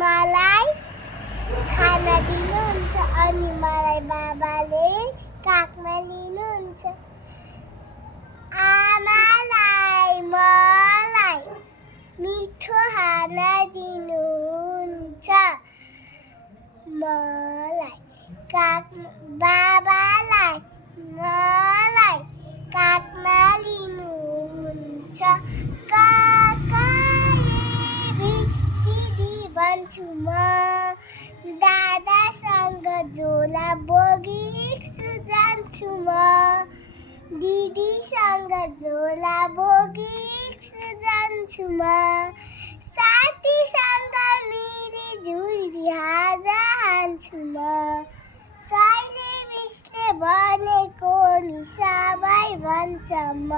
मलाई खाना दिनुहुन्छ अनि मलाई बाबाले काखमा लिनुहुन्छ। आमालाई मलाई मिठो खाना दिनुहुन्छ। बाबालाई मलाई काखमा लिनुहुन्छ। काका एबिसिडी भन्छु म, दादासँग झोला बोकी स्कुल जान्छु म। दिदीसँग झोला बोकी स्कुल जान्छु म। साथीसँग मिलिजुली खाजा खान्छु म। साइले मिसले भनेको नि सबै भन्छ म।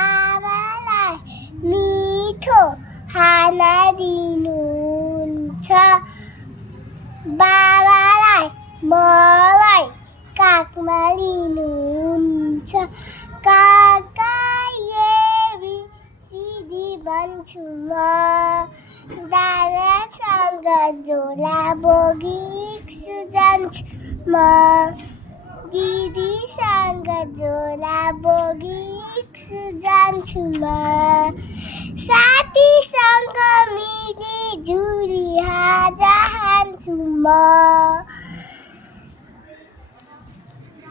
आमालाई मिठो खाना दिनुहुन्छ। बाबालाई मलाई काखमा लिनुहुन्छ। काका एबिसिडी भन्छु म, दादासँग झोला बोकी स्कुल जान्छु म। दिदीसँग झोला बोकी स्कुल जान्छु म। साथीसँग मिलिजुली खाजा खान्छु म।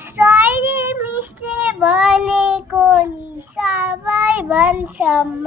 साइले मिसले भनेको नि सबै भन्छ म।